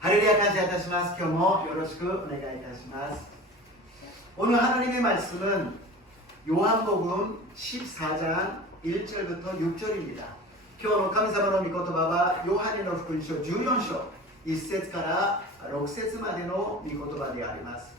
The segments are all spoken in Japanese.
할렐루야感謝いたします。今日もよろしくお願いいたします。오늘 하나님의 말씀은 요한복음 14장 1절부터 6절입니다. 今日の神様の御言葉はヨハネの福音書14章1節から6節までの御言葉であります。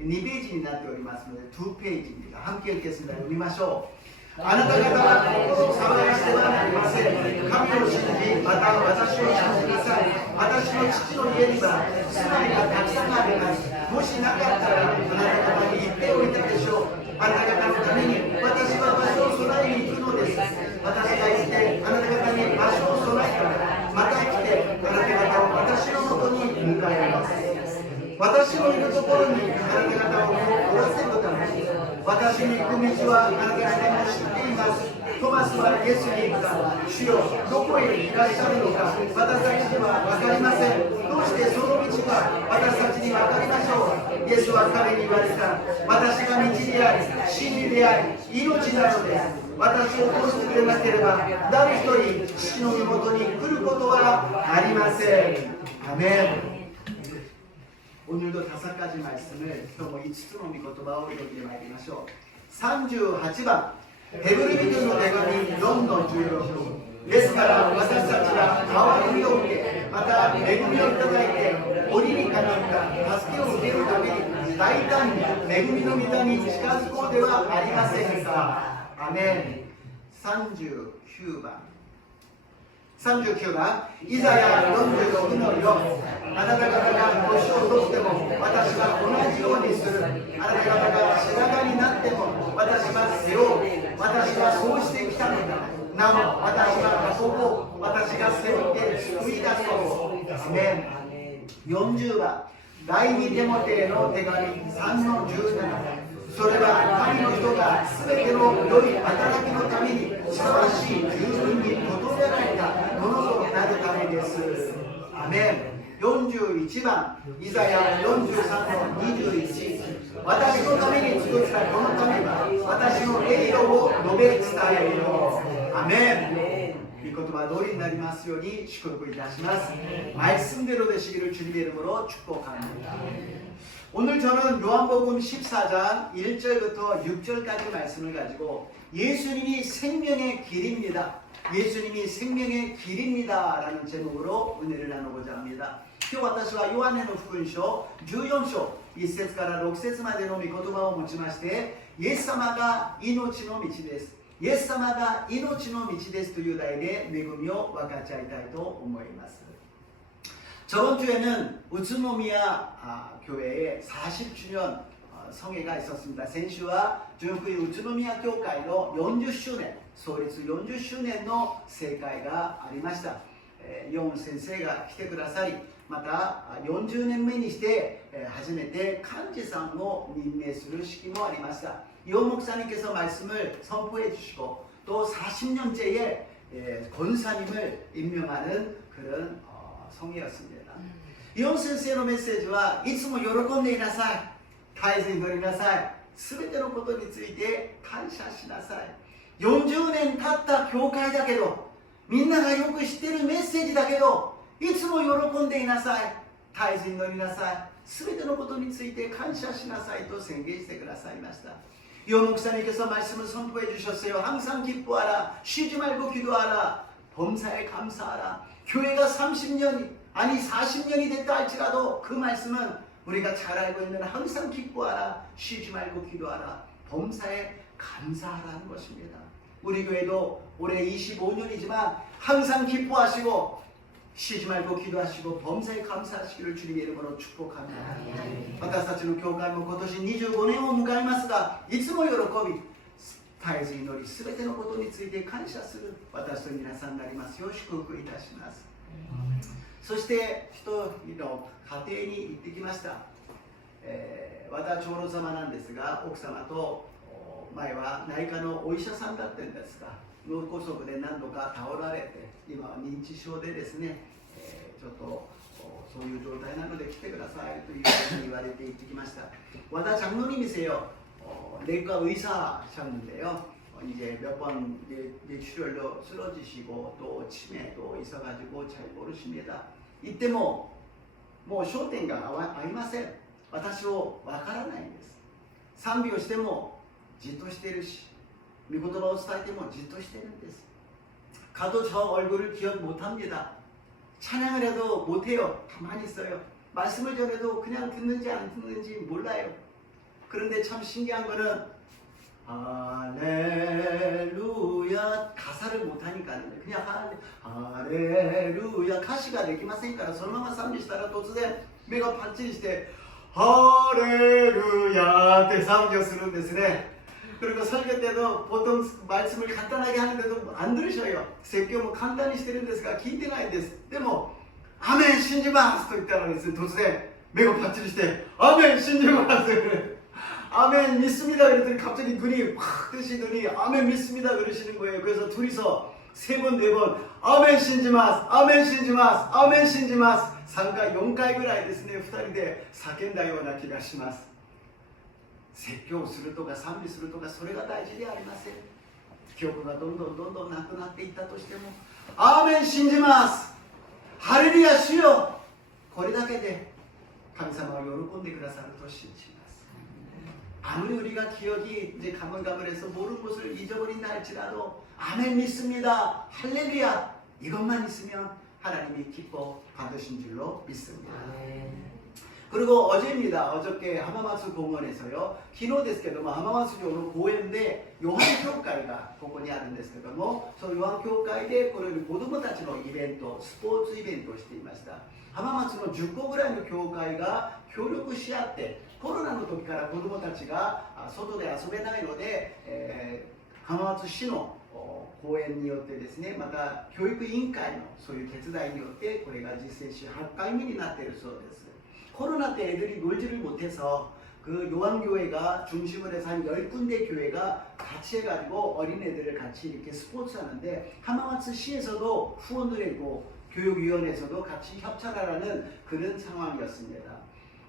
2ページになっておりますので2ページ입니다。함께 읽겠습니다。読みましょう。あなた方は心を騒がしてはなりません。神を信じ、また私を信じなさい。私の父の家には住まいがたくさんあります。もしなかったらあなた方に言っておいたでしょう。あなた方のために私は場所を備えに行くのです。私が行ってあなた方に場所を備えたらまた来てあなた方を私のもとに迎えます。私のいるところにあなた方をおらせるために私に行く道はあなた方も知っています。トマスはイエスに言った。主よ、どこへいらっしゃるのか私たちには分かりません。どうしてその道が私たちに分かりましょう。イエスは彼に言われた。私が道であり、真理であり、命なのです。私を通してくれなければ誰一人父の身元に来ることはありません。アメン。 오늘도 5가지 말씀을 또 5つの御言葉を読んでまいりましょう。38番ヘブル人の手紙4の16ですから私たちは憐れみを受けまた恵みをいただいて折にかなった助けを受けるために大胆に恵みの御座に近づこうではありませんか。アメン。39番39番イザヤ46の4あなた方が年を取っても私は同じようにする。あなた方が白髪になっても私は背負う。私はそうしてきたのだ。なお私は運ぼう。私が背負って救い出そう。アメン。40番第2テモテの手紙3の17それは神の人が全ての良い働きのためにふさわしい十分に求められたものとなるためです。アメン。41番イザヤ43の21私のために作ったこのためは私の栄誉を述べ伝えよう。アメン。御言葉通りになりますように祝福いたします。말씀대로 되시기를 주님의 이름으로 축복합니다. 오늘 저는 요한복음 14장 1절부터 6절까지 말씀을 가지고 예수님이 생명의 길입니다. 예수님이 생명의 길입니다. 라는 제목으로 은혜를 나누고자 합니다. 今日私はヨハネの福音書14章1節から6節までの御言葉を持ちましてイエス様が命の道です。イエス様が命の道ですという題で恵みを分かち合いたいと思います。 저번 주에는 우츠노미야 교회의 40주년 성회가 있었습니다.先週は 중국의 우츠노미야 교회의 40周年 創立 40周年の盛会がありました。ヨン先生が来てくださりまた40年目にして初めて幹事さんを任命する式もありました。ヨン목사님께서 말씀을 선포해 주시고 또 40년째의 권사님을 임명하는 그런 성회였습니다. 이온先生のメッセージはいつも喜んでいなさい。絶えず祈りなさい。すべてのことについて感謝しなさい。40年経った教会だけど、みんながよく知っているメッセージだけど、いつも喜んでいなさい。絶えず祈りなさい。すべてのことについて感謝しなさいと宣言してくださいました。이온 목사님께서 말씀을 선포해 주셨어요. 항상 기뻐하라. 쉬지 말고 기도하라. 범사에 감사하라. 교회가 30년이 아니 40년이 됐다 할지라도 그 말씀은 우리가 잘 알고 있는 항상 기뻐하라, 쉬지 말고 기도하라, 범사에 감사하라는 것입니다. 우리 교회도 올해 25년이지만 항상 기뻐하시고 쉬지 말고 기도하시고 범사에 감사하시기를 주님의 이름으로 축복합니다. 私たちの教会も今年25年を迎えますがいつも喜び絶えず祈りすべてのことについて感謝する私と皆さんになりますよう祝福いたします。そして一人の家庭に行ってきました。私長老様なんですが奥様と前は内科のお医者さんだったんですが脳梗塞で何度か倒れて今は認知症でですね、ちょっとそういう状態なので来てくださいというふうに言われて行ってきました。와다 장로님이세요. 내과 의사셨는데요. 이제 몇 번 뇌출혈로 쓰러지시고 또 치매도 있어가지고 잘 모르십니다. 이때 뭐もう焦点が合いません。私をわからないんです。賛美をしてもじっとしているし、御言葉を伝えてもじっとしているんです。가도 저 얼굴을 기억 못합니다. 찬양을 해도 못해요. 가만히 있어요. 말씀을 전해도 그냥 듣는지 안 듣는지 몰라요. 그런데 참 신기한 거는 할렐루야 가사를 못하니까 그냥 할렐루야 가시가 되기마센から そのまま賛美したら突然目がパッチリして할렐루야って賛美をするんですね。 그리고 설교 때도 보통 말씀을 간단하게 하는데도 안 들으셔요.説教も 간단히 してるんですが聞いてないんです。でもアメン信じますと言ったらですね、突然目がパッチリしてアメン信じます아멘 믿습니다 그랬더니 갑자기 눈이 확 뜨시더니 아멘 믿습니다 그러시는 거예요. 그래서 둘이서 3번 4번 아멘 신지마스 아멘 신지마스 아멘 신지마스 3回4回ぐらいですね、2人で叫んだような気がします。説教するとか賛美するとかそれが大事ではありません。記憶がどんどんなくなっていったとしてもアーメン信じます、ハレルヤ主よ、これだけで神様は喜んでくださると信じます。 아무리 우리가 기억이 이제 가물가물해서 모르는 것을 잊어버린다 할지라도 아멘 믿습니다, 할렐루야 이것만 있으면 하나님이 기뻐 받으신 줄로 믿습니다. 그리고 어제입니다. 어저께 하마마츠 공원에서요. 기노데스케도 하마마츠교의 고엔데 요한교회가 공원이 하는 데스けども その요한교회で これ子供たちのイベント、スポーツイベントをしていました。浜松の10個ぐらいの教会が協力し合って、コロナの時から子供たちが外で遊べないので、浜松市の講演によってですね、また教育委員会のそういう手伝いによってこれが実践し8回目になっているそうです。 코로나 때 애들이 놀지를 못해서 그 요한교회가 중심으로 해서 한 10군데 교회가 같이 해가지고 어린애들을 같이 이렇게 스포츠 하는데 하마마츠 시에서도 후원을 했고 교육위원회에서도 같이 협찬하라는 그런 상황이었습니다.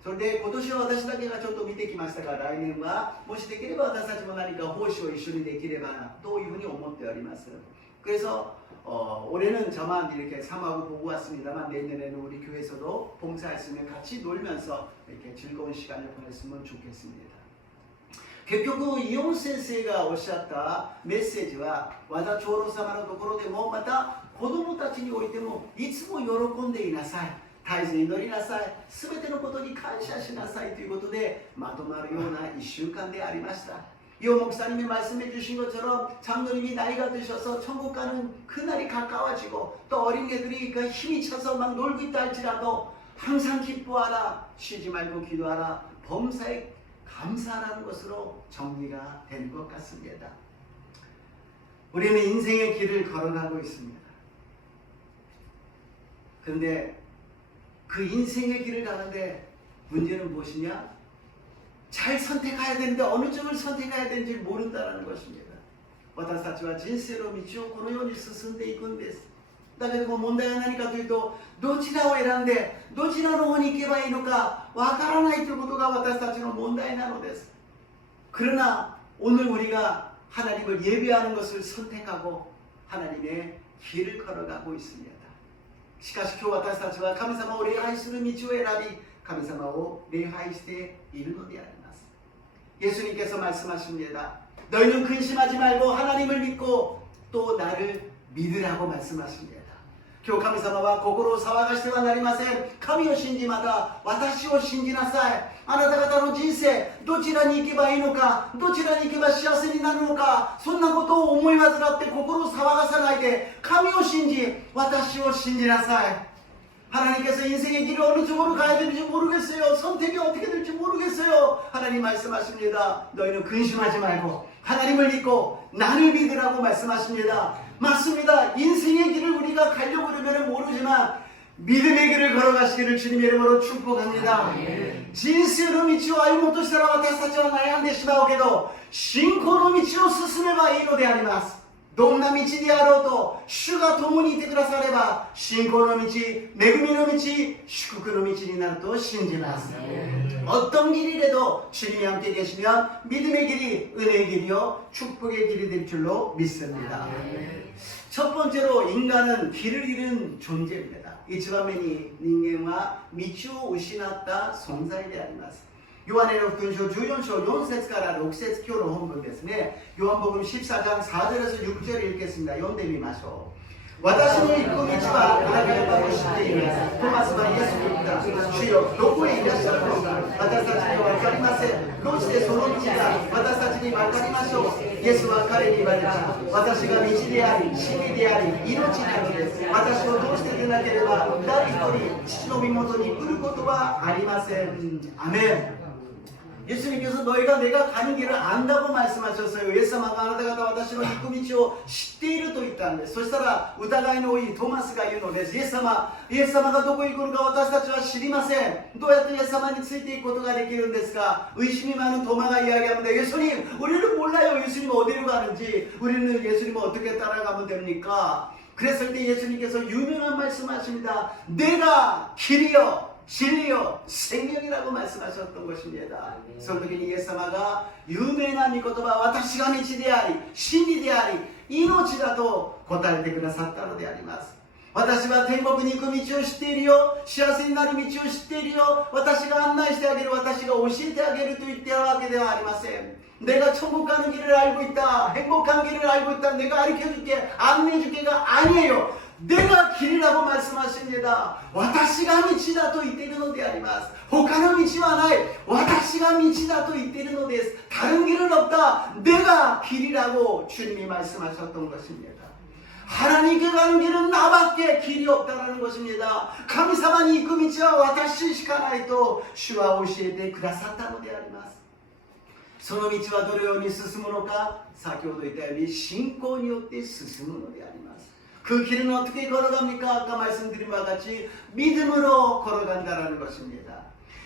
그런데 今年は私だけがちょっと見てきましたが、来年はもしできれば私たちも何か奉仕を一緒にできればなというふうに思っております。 그래서 올해는 저만 이렇게 삼하고 보고 왔습니다만 내년에는 우리 교회에서도 봉사했으면 같이 놀면서 이렇게 즐거운 시간을 보냈으면 좋겠습니다. 결국 이용 선생가 おっしゃったメッセージは和田長老様のところでもまた子供たちにおいてもいつも喜んでいなさい、絶えず祈りなさい、すべてのことに感謝しなさいということでまとまるような1週間でありました。 요 목사님이 말씀해 주신 것처럼 장로님이 나이가 드셔서 천국 가는 그날이 가까워지고 또 어린애들이 그 힘이 차서 막 놀고 있다 할지라도 항상 기뻐하라, 쉬지 말고 기도하라, 범사에 감사하라는 것으로 정리가 된 것 같습니다. 우리는 인생의 길을 걸어가고 있습니다. 그런데 그 인생의 길을 가는데 문제는 무엇이냐? 잘 선택해야 되는데 어느 쪽을 선택해야 되는지 모른다는 것입니다. 私たちは人生の道をこのように進んでいくんです。だけども問題は何かというと、どちらを選んでどちらの方に行けばいいのかわからないということが私たちの問題なのです。 그러나 오늘 우리가 하나님을 예배하는 것을 선택하고 하나님의 길을 걸어가고 있습니다. しかし今日私たちは神様を礼拝する道を選び、神様を礼拝しているのであります。 예수님께서 말씀하십니다. 너희는 근심하지 말고 하나님을 믿고 또 나를 믿으라고 말씀하십니다. 今日神様は心を騒がしてはなりません。神を信じまた私を信じなさい。あなた方の人生どちらに行けばいいのか、どちらに行けば幸せになるのか、そんなことを思い煩って心を騒がさないで神を信じ私を信じなさい。 하나님께서 인생의 길을 어느 쪽으로 가야 되는지 모르겠어요. 선택이 어떻게 될지 모르겠어요. 하나님 말씀하십니다. 너희는 근심하지 말고 하나님을 믿고 나를 믿으라고 말씀하십니다. 맞습니다. 인생의 길을 우리가 가려고 그러면 모르지만 믿음의 길을 걸어가시기를 주님의 이름으로 축복합니다. 人生の道を歩もうとしたら私たちは悩んでしまうけど信仰の道を進めばいいのであります。どんな道であろうと主が共にいてくだされば信仰の道、恵みの道、祝福の道になると信じます。 어떤 길이라도 주님이 함께 계시면 믿음의 길이 은혜의 길이요 축복의 길이 될 줄로 믿습니다. 첫 번째로 인간은 길을 잃은 존재입니다. 一番目に人間は道を失った存在であります。ヨハネの福音書14章4節から6節今日の本文ですね。ヨハン복음 14장 4절에서 6절 읽겠습니다. 読んでみましょう。私の行く道はあなた方も知っています。トマスはイエスに言った。主よ、どこへいらっしゃるのか私たちには分かりません。どうしてその道が私たちに分かりましょう。イエスは彼に言われた。私が道であり、真理であり、命なのです。私をどうしてでなければ誰一人父の身元に来ることはありません。アメン。 예수님께서 너희가 내가 가는 길을 안다고 말씀하셨어요. 예수님가 아나타가 私の行く道を知っていると言ったんです。そしたら疑いの多いトマスが言うのです。イエス様がどこへ行くのか私たちは知りません。どうやってイエス様についていくことができるんですか? 의심이 많은 도마가 이야기합니다. 예수님, 우리는 몰라요. 예수님 어디로 가는지. 우리는 예수님을 어떻게 따라가면 됩니까? 그랬을 때 예수님께서 유명한 말씀하십니다. 내가 길이요 진리요 생명이라고 말씀하셨던 것입니다.その時にイエス様が有名な御言葉、私が道であり真理であり命だと答えてくださったのであります。私は天国に行く道を知っているよ、幸せになる道を知っているよ、私が案内してあげる、私が教えてあげると言っているわけではありません。 내가 천국 가는 길을 알고 있다, 행복한 길을 알고 있다, 내가 가르쳐줄게, 안내해줄게가 아니에요. 내가 길이라고 말씀하십니다. 私が道だと言っているのであります。他の道はない。私が道だと言っているのです。다른 길은 없다. 내가 길이라고 주님이 말씀하셨던 것입니다. 하나님께 가는 길은 나밖에 길이 없다라는 것입니다. 神様に行く道は私しかないと主は教えてくださったのであります。 その道はどのように進むのか、先ほど言ったように信仰によって進むのであります。 그 길은 어떻게 걸어갑니까? 아까 말씀드린 바와 같이 믿음으로 걸어간다라는 것입니다.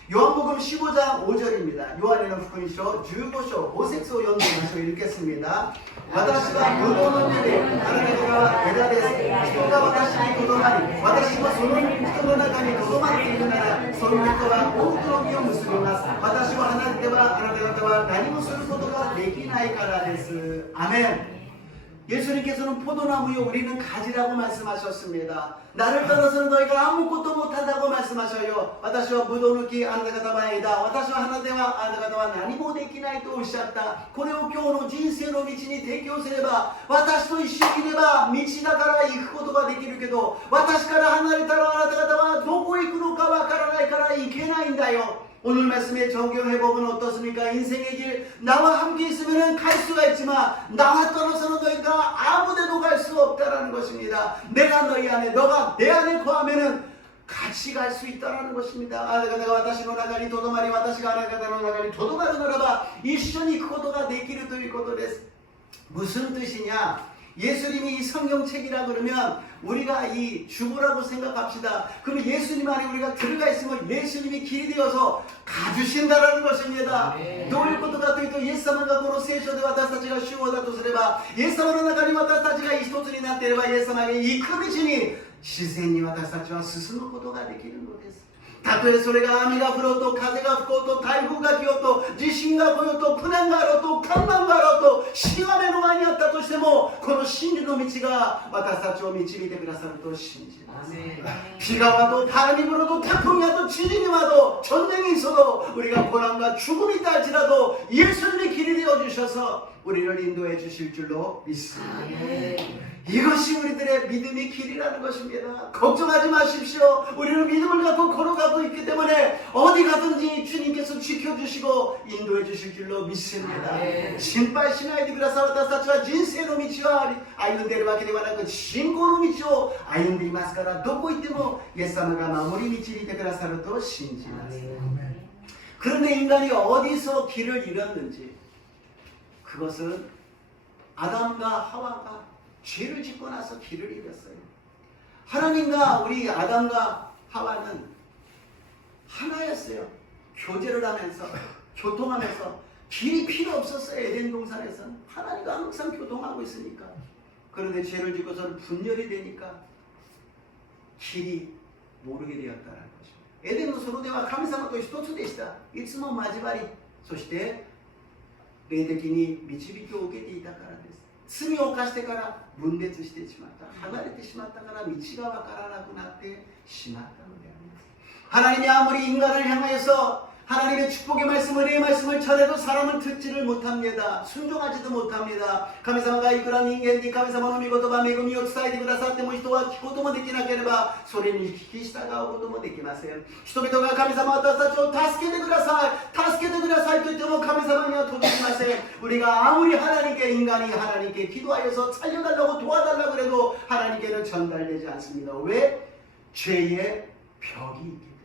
요한복음 15장 5절입니다. 요한의福音書 15章 5節を読んでみましょう。 읽겠습니다. 私はブドウの木であなた方は枝です。人が私にとどまり、私もその人の中にとどまっているなら、その人は多くの実を結びます。私を離れてはあなた方は何もすることができないからです。アメン。 예수님께서는 포도나무요 우리는 가지라고 말씀하셨습니다. 나를 떠나서는 너희가 아무것도 못한다고 말씀하셔요. 私はブドウの木、あなた方は枝、私は花ではあなた方は何もできないとおっしゃった。これを今日の人生の道に提供すれば、私と一緒にいれば道だから行くことができるけど、私から離れたらあなた方はどこへ行くのかわからないから行けないんだよ。 오늘 말씀의 정경회복은 어떻습니까? 인생의 길, 나와 함께 있으면 갈 수가 있지만 나와 떨어서는 너희가 아무데도 갈 수 없다라는 것입니다. 내가 너희 안에, 너가 내 안에 거하면은 같이 갈 수 있다라는 것입니다. あなた方が私の中にとどまり、私があなた方の中にとどまるならば一緒に行くことができるということです。 무슨 뜻이냐? 예수님이 이 성경책이라 그러면 우리가 이 주보라고 생각합시다. 그럼 예수님 안에 우리가 들어가 있으면 예수님이 길이 되어서 가주신다라는 것입니다. どういうことかというと、イエス様がこの聖書で私たちが主語だとすれば、イエス様の中に私たちが一つになっていれば、イエス様が行く道に自然に私たちは進むことができるのです。 たとえそれが雨が降ろうと、風が吹こうと、台風が来ようと、地震が来ようと、苦難があろうと、困難があろうと、死が目の前にあったとしても、この真理の道が私たちを導いてくださると信じます。 비가 와도 바람이 불어도 태풍이 와도 지진이 와도 전쟁이 있어도 우리가 고난과 죽음이 있다 할지라도 예수님의 길이 되어주셔서 우리를 인도해 주실 줄로 믿습니다. 이것이 우리들의 믿음의 길이라는 것입니다. 걱정하지 마십시오. 우리는 믿음을 갖고 걸어가고 있기 때문에 어디 가든지 주님께서 지켜주시고 인도해 주실 줄로 믿습니다. 心配しないでください。私たちは人生の道を歩んでいるわけではなく、信仰の道を歩んでいますから、どこ行ってもイエス様が守り導いてくださると信じます。 그런데 인간이 어디서 길을 잃었는지, 그것은 아담과 하와가 죄를 짓고 나서 길을 잃었어요. 하나님과 우리 아담과 하와는 하나였어요. 교제를 하면서, 교통하면서 길이 필요 없었어요. 에덴 동산에서는 하나님과 항상 교통하고 있으니까. 그런데 죄를 짓고서 분열이 되니까 길이 모르게 되었다는 것입니다. エデンの園では神様と一つでした。いつも交わり、そして霊的に導きを受けていたからです。罪を犯してから分裂してしまった。離れてしまったから道がわからなくなってしまったのであります。 하나님이 아무리 인간을 향하여서 하나님의 축복의 말씀을, 의 말씀을 전해도 사람은 듣지를 못합니다. 순종하지도 못합니다. 神様がいくら人間に神様の御言葉、恵みを伝えてくださっても人は聞くこともできなければそれに聞き従うこともできません。人々が神様私たちを助けてください、助けてくださいと言っても神様には届きません。 우리가 아무리 하나님께 인간이 하나님께 기도하여서 살려달라고 도와달라고 해도 하나님께는 전달되지 않습니다. 왜? 죄의 벽이 있기 때문에.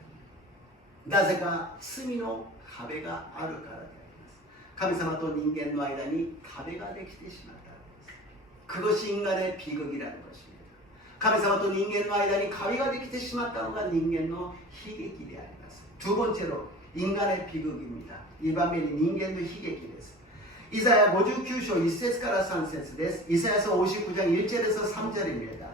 なぜか罪の壁があるからであります。神様と人間の間に壁ができてしまったのです。 그것이 인간의 비극이라는 것입니다. 神様と人間の間に壁ができてしまったのが人間の悲劇であります。 두 번째로 인간의 비극입니다. 이 반면에 인간의 희곡입니다. 이사야 59장 1節から 3節です。 이사야서 59장 1절에서 3절입니다.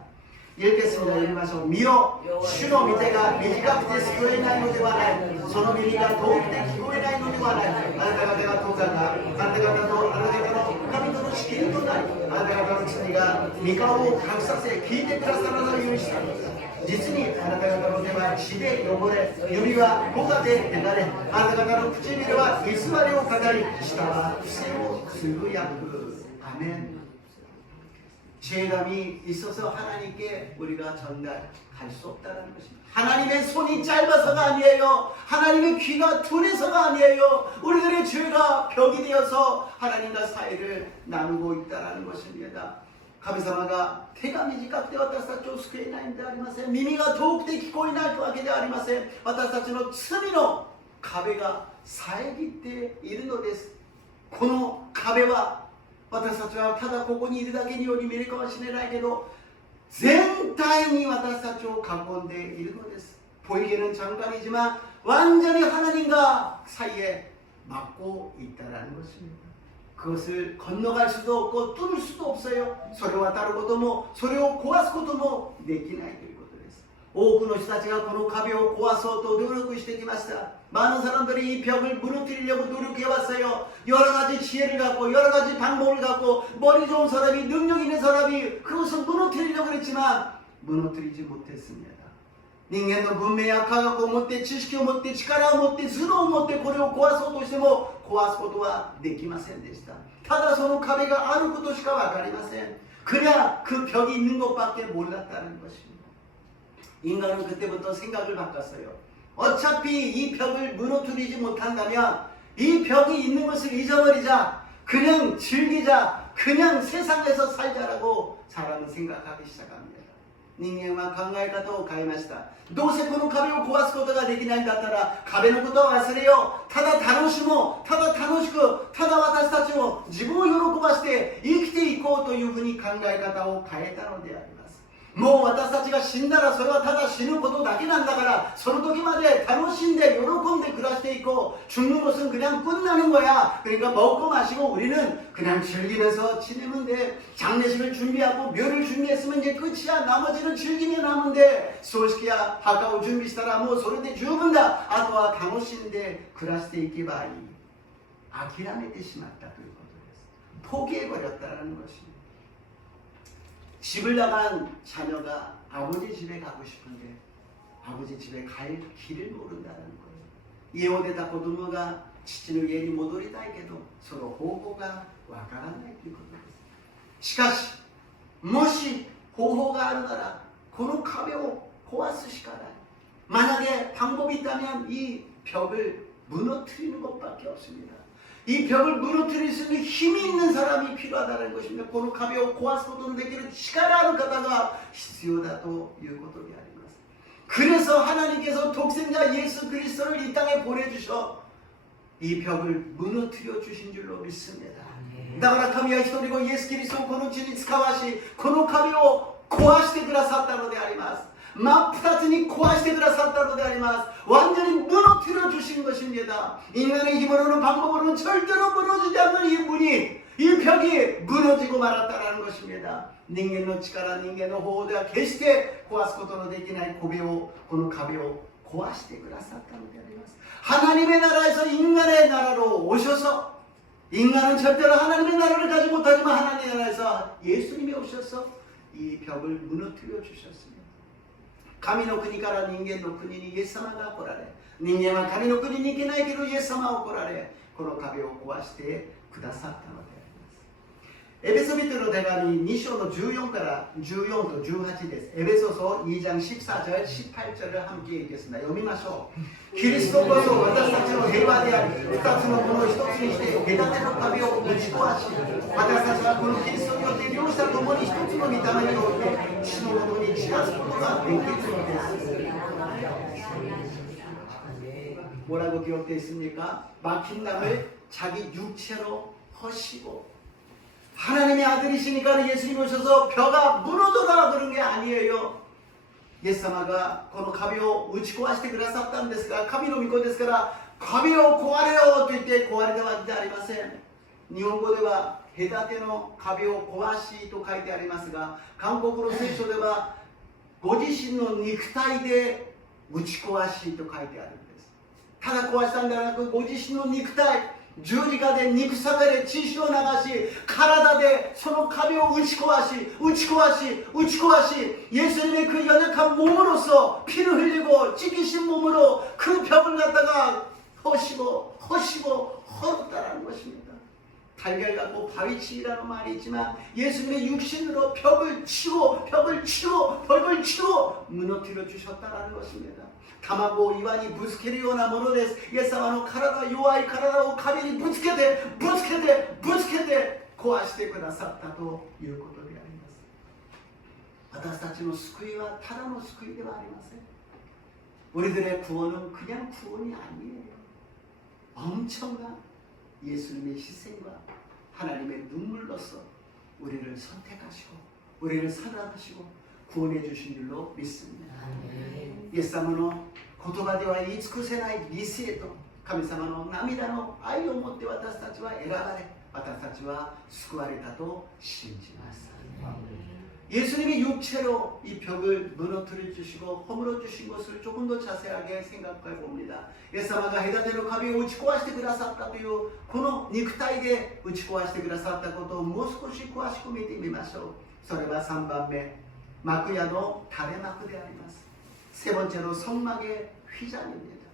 읽겠습니다. 읽으면서 미여 주의 미대가短くて聞こえないのではない。その耳が遠くて聞こえないのではない。あなた方が遠ざか、あなた方とあなた方の神との仕切りとなり、あなた方の罪が御顔を隠させ聞いてくださらないようにしたのです。 実にあなた方の手は血で汚れ、指は歯で汚れ、あなた方の唇は偽りを語り、舌は不正をつぶやく。アメン。 죄감이 있어서 하나님께 우리가 전달할 수 없다는 것입니다. 하나님의 손이 짧아서가 아니에요. 하나님의 귀가 둔해서가 아니에요. 우리들의 죄가 벽이 되어서 하나님과 사이를 나누고 있다는 것입니다. 神様が手が短くて私たちを救えないんではありません。耳が遠くて聞こえないわけではありません。私たちの罪の壁が遮っているのです。この壁は私たちはただここにいるだけにように見えるかもしれないけど全体に私たちを囲んでいるのです。 보이기는 잠깐이지만 완전히 하나님과 사이에 막고 있다는 것입니다. 그것을 건너갈 수도 없고 뚫을 수도 없어요. それを渡ることもそれを壊すこともできないということです。多くの人たちがこの壁を壊そうと努力してきました。 많은 사람들이 이 벽을 무너뜨리려고 노력해왔어요. 여러 가지 지혜를 갖고 여러 가지 방법을 갖고 머리 좋은 사람이 능력 있는 사람이 그것을 무너뜨리려고 했지만 무너뜨리지 못했습니다. 人間の文明や科学を持って知識を持って力を持って頭脳を持ってこれを壊そうとしても壊すことはできませんでした。ただその壁があることしか分かりません。 그냥 그 벽이 있는 것밖에 몰랐다는 것입니다. 인간은 그때부터 생각을 바꿨어요. 어차피 이 벽을 무너뜨리지 못한다면 이 벽이 있는 것을 잊어버리자. 그냥 즐기자. 그냥 세상에서 살자라고 사람은 생각하기 시작합니다. 人間は考え方を変えました。どうせこの壁を壊すことができないんだったら壁のことは忘れよう。ただ楽しもう。ただ楽しく。ただ私たちを自分を喜ばして生きていこうというふうに考え方を変えたのであります。 もう私たちが死んだらそれはただ死ぬことだけなんだからその時まで楽しんで喜んで暮らしていこう. 죽는 것은 그냥 끝나는 거야. 그러니까 먹고 마시고 우리는 그냥 즐기면서 지내면 돼. 장례식을 준비하고 묘를 준비했으면 이제 끝이야. 나머지는 즐기면 하면 돼. 葬式や墓を準備したらもうそれで十分だ。あとは楽しんで暮らしていけばいい。諦めてしまったということです。 포기해버렸다는 것입니다. 집을 나간 자녀가 아버지 집에 가고 싶은데 아버지 집에 갈 길을 모른다는 거예요. 이혼되다子供が父の家に戻りたいけどその方法がわからないということです。しかしもし方法があるならこの壁を壊すしかない。 만약에 방법이 있다면 이 벽을 무너뜨리는 것밖에 없습니다. 이 벽을 무너뜨릴 수 있는 힘이 있는 사람이 필요하다는 것입니다. この壁を壊すことのできる力ある方が必要だということであります。 그래서 하나님께서 독생자 예수 그리스도를 이 땅에 보내주셔 이 벽을 무너뜨려 주신 줄로 믿습니다. だから神は一人子イエス・キリストをこの地に使わしこの壁を壊してくださったのであります。真っ二つに壊してくださったのであります。 완전히 무너뜨려 주신 것입니다. 인간의 힘으로는 방법으로는 절대로 무너지지 않는 이 문이, 이 벽이 무너지고 말았다라는 것입니다. 人間の力、人間の方法では決して壊すことのできない壁を、この壁を壊してくださったのであります。 하나님의 나라에서 인간의 나라로 오셔서, 인간은 절대로 하나님의 나라를 가지 못하지만 하나님의 나라에서 예수님이 오셔서 이 벽을 무너뜨려 주셨습니다. 神の国から人間の国にイエス様が来られ、人間は神の国に行けないけどイエス様は来られ、この壁を壊してくださったのであります。エペソビトの手紙2章の14から14と18です。エペソそ2章14절18절을 함께 읽겠습니다. 読みましょう。キリストこそ私たちの平和であり、二つのものを一つにして隔ての壁を打ち壊し、私たちはこのキリストによって両者ともに一つの御霊によって主のもとに近づくことができるのです。 뭐라고 기록되어 있습니까? 막힌 담을 자기 육체로 허시고, 하나님의 아들이시니까 예수님이 오셔서 벼가 무너져라 그런 게 아니에요. イエス様がこの壁を打ち壊してくださったんですが、神の御子ですから壁を壊れよと言って壊れたわけではありません。日本語では隔ての壁を壊しと書いてありますが、韓国の聖書ではご自身の肉体で打ち壊しと書いてあるんです。ただ壊したんではなく、ご自身の肉体、十字架で肉裂かれ血潮を流し、体でその壁を打ち壊し、打ち壊し、打ち壊し、예수님의 그 연약한 몸으로서 피를 흘리고 찢기신 몸으로 그 벽을 갖다가 허시고 헐었다라는 것입니다. 달걀 갖고 바위치기라는 말이 있지만 예수님의 육신으로 벽을 치고 무너뜨려 주셨다라는 것입니다. 卵を岩にぶつけるようなものです。イエス様の体、弱い体を壁にぶつけて壊してくださったということであります。私たちの救いはただの救いではありません。 우리들의 구원은 그냥 구원이 아니에요. 엄청난 예수님의 희생과 하나님의 눈물로서 우리를 선택하시고 우리를 사랑하시고 구원해 주신 줄로 믿습니다. イエス様の言葉では言い尽くせない犠牲と神様の涙の愛をもって私たちは選ばれ、私たちは救われたと信じます。 예수님이 육체로 이 벽을 무너뜨려 주시고 허물어 주신 것을 조금 더 자세하게 생각해 봅니다. イエス様が隔ての壁を打ち壊してくださったというこの肉体で打ち壊してくださったことをもう少し詳しく見てみましょう。それは3番目、幕屋の垂れ幕であります。 세 번째로 성막의 휘장입니다.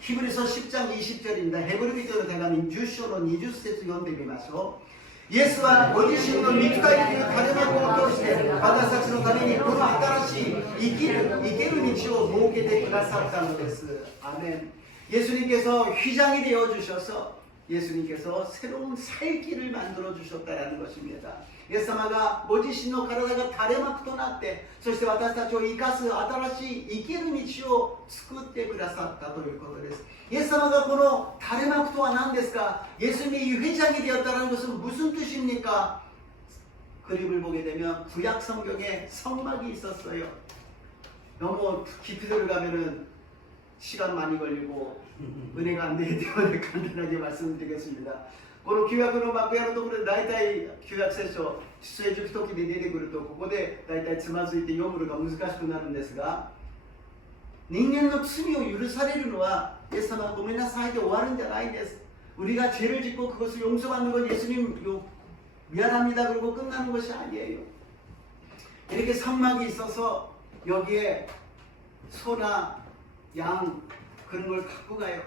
히브리서 10장 20절입니다. 헤브리서 대감인 10章の20節読んでみましょう。 イエスはご自身の肉体という垂れ幕を通して私たちのためにこの新しい生ける道を設けてくださったのです。アメン。 예수님께서 휘장이 되어 주셔서 예수님께서 새로운 살 길을 만들어 주셨다는 것입니다. イエス様がご自身の体が垂れ幕となって、そして私たちを生かす新しい生きる道を作ってくださったということです。 イエス様がこの垂れ幕とは何ですか? 예수님이 회장이 되었다는 것은 무슨 뜻입니까? 그림을 보게 되면 구약 성경에 성막이 있었어요. 너무 깊이 들어가면은 시간 많이 걸리고 은혜가 안 되기 때문에 간단하게 말씀드리겠습니다. この旧約の幕屋のところで大体旧約聖書出エジプト記で出てくるとここで大体つまずいて読むのが難しくなるんですが、人間の罪を許されるのはイエス様がごめんなさいで終わるんじゃないんです。 우리가 죄를 짓고 그것을 용서받는 건 예수님 미안합니다 그러고 끝나는 것이 아니에요. 이렇게 성막이 있어서 여기에 소나 양 그런 걸 갖고 가요.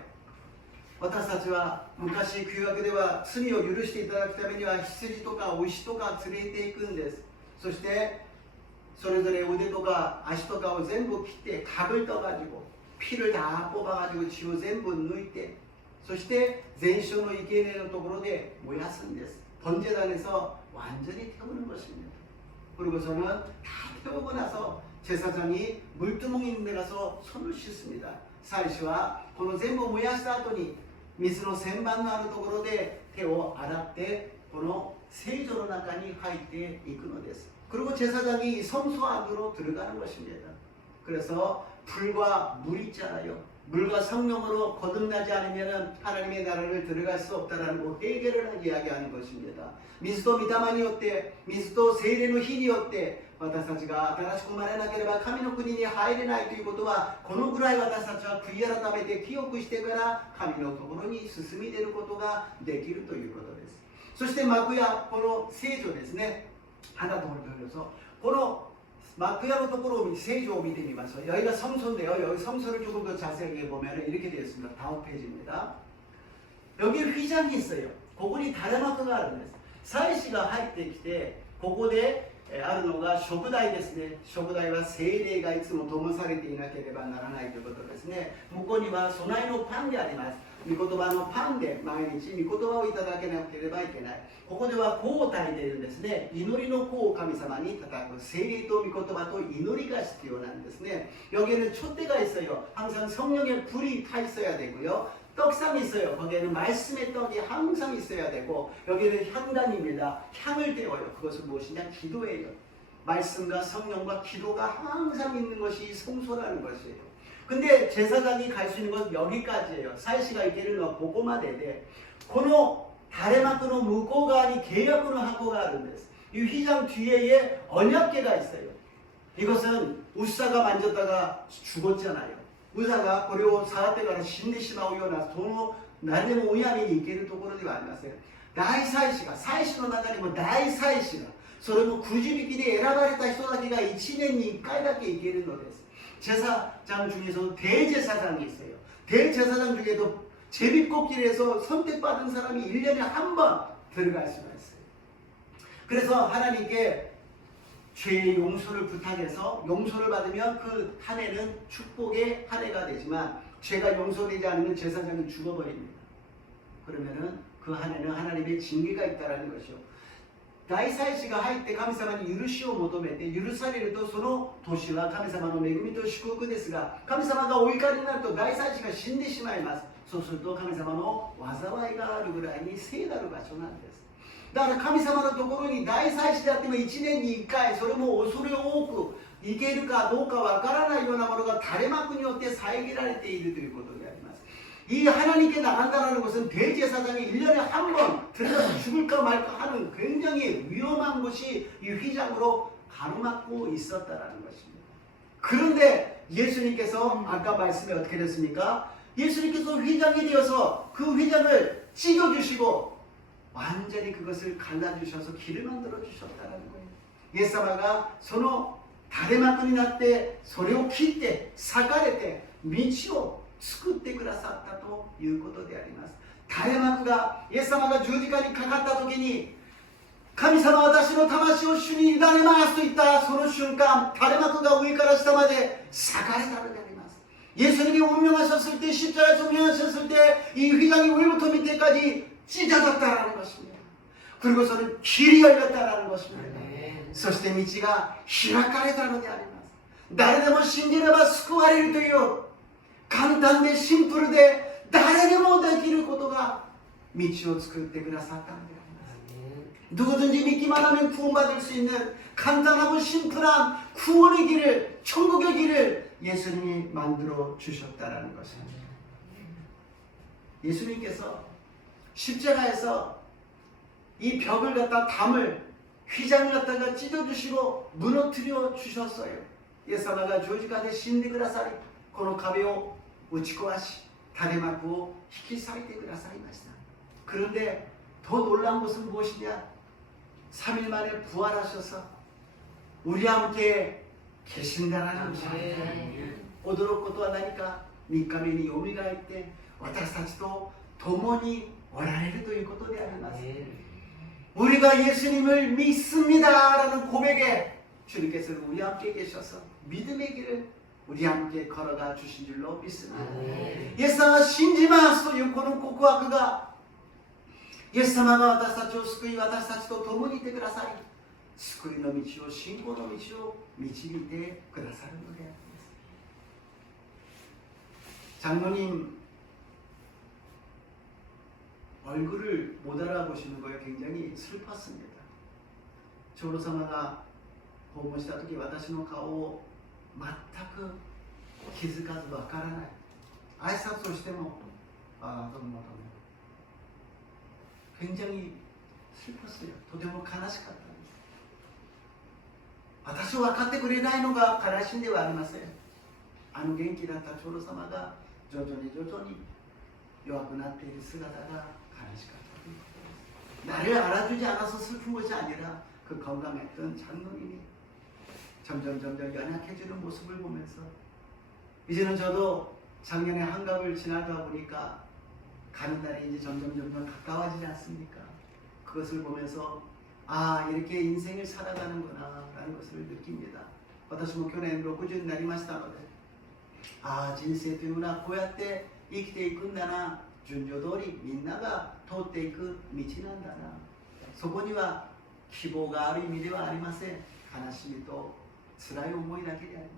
私たちは昔旧約では罪を許していただくためには羊とか牛とか連れていくんです。そしてそれぞれ腕とか足とかを全部切って각을 떠가지고 피를 다 뽑아가지고 쥐を全部抜いて、そして全焼の生贄のところで燃やすんです。 번제단에서 완전히 태우는 것입니다. 그리고서는 다 태우고 나서 제사장이 물두멍이 있는 데 가서 손을 씻습니다. 祭司はこの全部燃やした後に水の旋盤のあるところで手を洗ってこの聖所の中に入っていくのです。 그리고 제사장이 이 성소 안으로 들어가는 것입니다. 그래서 불과 물이 있잖아요. 물과 성령으로 거듭나지 않으면 하나님의 나라를 들어갈 수 없다라는 거 해결을 이야기하는 것입니다. 水と御霊によって水と聖霊の火によって私たちが新しく生まれなければ神の国に入れないということは、このぐらい私たちは悔い改めて記憶してから神のところに進み出ることができるということです。そして幕やこの聖女ですね。하나 더 올려서この幕屋のところを聖女を見てみます。 여기가 성소인데요. 여기 성소를 조금 더 자세하게 보면 이렇게 되어 있습니다. 다음 페이지입니다. 여기 휘장이 있어요. 그곳이 다레마크가あるんです。祭司が入ってきて、ここであるのが食台ですね。食台は聖霊がいつも灯されていなければならないということですね。向こうには備えのパンであります。御言葉のパンで毎日御言葉をいただけなければいけない。ここでは香を焚いているんですね。祈りの香を神様に叩く。聖霊と御言葉と祈りが必要なんですね。여기에는 촛대가 있어요. 항상 성령의 불이 타 있어야 되고요. 떡상이 있어요. 거기에는 말씀의 떡이 항상 있어야 되고, 여기는 향단입니다. 향을 떼어요. 그것은 무엇이냐? 기도예요. 말씀과 성령과 기도가 항상 있는 것이 성소라는 것이에요. 근데 제사장이 갈 수 있는 건 여기까지예요. 사이시가 이게를 보고만 되되, この 다레마크の向こう側に契約の箱があるんです。이 휘장 뒤에에 언약궤가 있어요. 이것은 우사가 만졌다가 죽었잖아요. 의사가 고려 사대から死んでしまうようなその何でも親に行けるところではありません。大祭司が、祭司の中にも大祭司が、それもくじ引きで選ばれた人だけが1年に1回だけ行けるのです。 제사장 중에서도 대제사장이 있어요. 대제사장 중에도 제비뽑기에서 선택받은 사람이 1년에 한 번 들어갈 수가 있어요. 그래서 하나님께 죄의 용서를 부탁해서 용서를 받으면 그 한 해는 축복의 한 해가 되지만, 죄가 용서되지 않으면 제사장이 죽어버립니다. 그러면은 그 한 해는 하나님의 징계가 있다라는 것이요. 大祭司が入って神様に許しを求めて許されると、その年は神様の恵みと祝福ですが、神様がお怒りになると大祭司が死んでしまいます。そうすると神様の災いがあるぐらいに聖なる場所なんです。だから神様のところに大祭司であっても1年に1回、それも恐れ多く行けるかどうかわからないようなものが垂れ幕によって遮られているということであります。 이 하나님께 나간다는 것은 대제사장이 1년에 한 번 들어서 죽을까 말까 하는 굉장히 위험한 곳이 이 휘장으로 가로막고 있었다라는 것입니다. 그런데 예수님께서 아까 말씀이 어떻게 됐습니까? 예수님께서 휘장이 되어서 그 휘장을 찢어주시고 완전히 그것을 갈라주셔서 길을 만들어 주셨다는 거예요. 예수님가 その垂れ幕になってそれを切って裂かれて道を作ってくださったということであります。垂れ幕が、イエス様が十字架にかかった時に、神様私の魂を主に委ねますと言ったその瞬間、垂れ幕が上から下まで裂かれたのであります。예수님이 운명하셨을 때, 십자가에서 운명하셨을 때, 이 휘장이 위부터 밑에까지 찢어졌다라는 것입니다. 그리고서는 길이 열렸다라는 것입니다. そして道が開かれたのであります。誰でも信じれば救われるという、簡単でシンプルで誰でもできることが道を作ってくださったのであります。 누구든지 믿기만 하면 구원받을 수 있는 간단하고 심플한 구원의 길을, 천국의 길을 예수님이 만들어 주셨다는 것입니다. 예수님께서 십자가에서 이 벽을 갖다 담을 휘장을 갖다가 찢어주시고 무너뜨려 주셨어요. 예수님가 十字架で死んでくださり、この壁を打ち壊し、垂れ幕を引き裂いてくださいました。 그런데 더 놀라운 것은 무엇이냐? 3일 만에 부활하셔서 우리 함께 계신다라는 것입니다. 驚くことは何か、3日目によみがえって私たちと共におられるということであります。 우리가 예수님을 믿습니다라는 고백에 주님께서는 우리 함께 계셔서 믿음의 길을 우리 함께 걸어가 주신 줄로 믿습니다. イエス様は信じますというこの告白が、イエス様が私たちを救い、私たちと共にいてくださり、救いの道を、信仰の道を導いてくださるのであります。 장로님 얼굴을 못 알아보시는 거에 굉장히 슬펐습니다. 조로사마가 訪問した時、私の顔を全く気づかずわからない。挨拶をしても、ああ、どうもどうも。굉장히 슬펐어요. とても悲しかったんです。私を分かってくれないのが悲しいんではありません。あの元気だった長老様が徐々に弱くなっている姿が悲しかったということです。나를 알아주지 않아서 슬픈 것이 아니라 그 건강했던 장로님이 점점 연약해지는 모습을 보면서, 이제는 저도 작년에 한갑을 지나다 보니까 가는 날이 이제 점점 가까워지지 않습니까? 그것을 보면서 아, 이렇게 인생을 살아가는구나 라는 것을 느낍니다. 私も去年60になりましたので、ああ、人生というのはこうやって生きていくんだな、順序通りみんなが通っていく道なんだな、そこには希望がある意味ではありません。悲しみと辛い思いだけであります。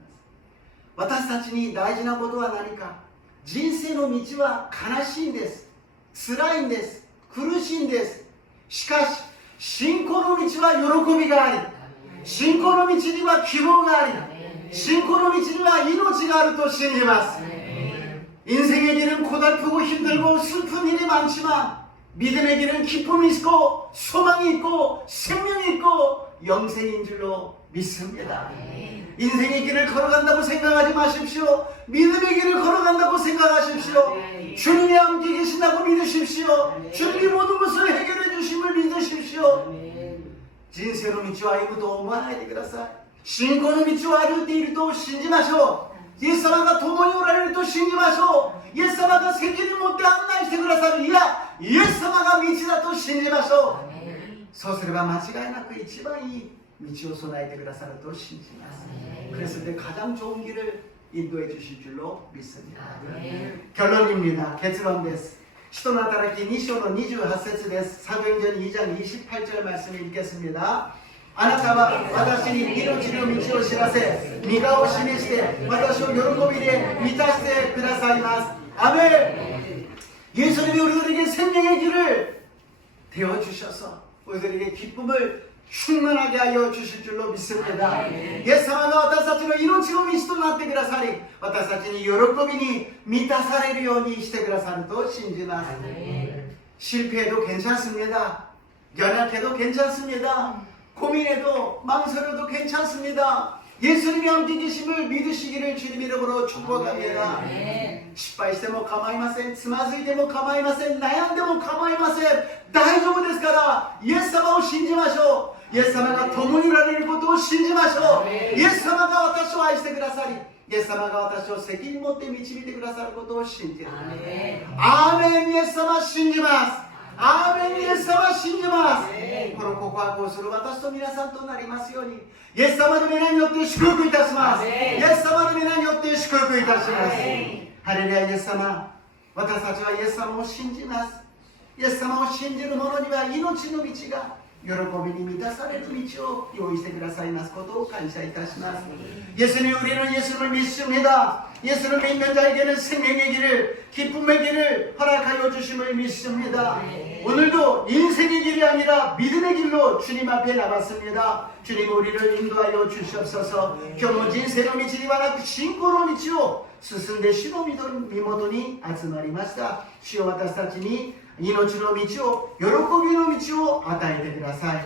私たちに大事なことは何か。人生の道は悲しいんです。辛いんです。苦しいんです。しかし信仰の道は喜びがあり、信仰の道には希望があり、信仰の道には命があると信じます。 인생의 길은 고달프고 힘들고 슬픈 일이 많지만 믿음의 길은 기쁨이 있고 소망이 있고 생명이 있고 영생인 줄로 믿습니다. 인생의 길을 걸어간다고 생각하지 마십시오. 믿음의 길을 걸어간다고 생각하십시오. 주님이 함께 계신다고 믿으십시오. 주님이 모든 것을 해결해 주심을 믿으십시오. 人生の道を歩むと思わないでください。信仰の道を歩いていると信じましょう。イエス様が共におられると信じましょう。イエス様が責任を持って案内してくださる。いや、イエス様が道だと信じましょう。そうすれば間違いなく一番いい道を備えてくださると信じます。 그랬을 때 가장 좋은 길을 인도해 주실 줄로 믿습니다. 결론입니다. 결론です.使徒の働き2章の28節です。サドゥンジョン2장 28절 말씀을 읽겠습니다. あなたは私に命の道を知らせ、御顔を示して私を喜びで満たしてくださいます。아멘. 예수님이 우리들에게 생명의 길을 되어 주셔서 우리들에게 기쁨을 충만하게 하여 주실 줄로 믿습니다. イエス様が私たちの命の道となってくださり、私たちに喜びに満たされるようにしてくださると信じます。 실패해도 괜찮습니다. 연약해도 괜찮습니다. 고민해도 망설여도 괜찮습니다. 예수님이 함께 계심을 믿으시기를 주님 이름으로 축복합니다. 失敗しても構いません。つまずいても構いません。悩んでも構いません。大丈夫ですから、イエス様を信じましょう。イエス様が共にいられることを信じましょう。イエス様が私を愛してくださり、イエス様が私を責任持って導いてくださることを信じる。アーメン。イエス様信じます。アーメン。イエス様信じます。この告白をする私と皆さんとなりますように、イエス様の皆によって祝福いたします。イエス様の皆によって祝福いたします。ハレルヤ。イエス様、私たちはイエス様を信じます。イエス様を信じる者には命の道が、喜びに満たされる道を用意してくださいますことを感謝いたします。 예수님, 우리는 예수를 믿습니다. 예수를 믿는 자에게는 생명의 길을, 기쁨의 길을 허락하여 주심을 믿습니다. 오늘도 인생의 길이 아니라 믿음의 길로 주님 앞에 나갔습니다. 주님, 우리를 인도하여 주시옵소서. 今日も人生の道にはなく信仰の道を進んで主の身元に集まりました。主よ、私たちに命の道を、喜びの道を与えてください。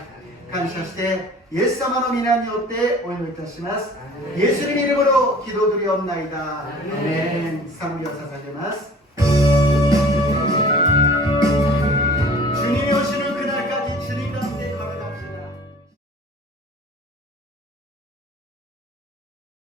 感謝してイエス様の皆によってお祈りいたします。イエスのイ름으로 기도드리옵나이다. 아멘. 賛美を捧げます。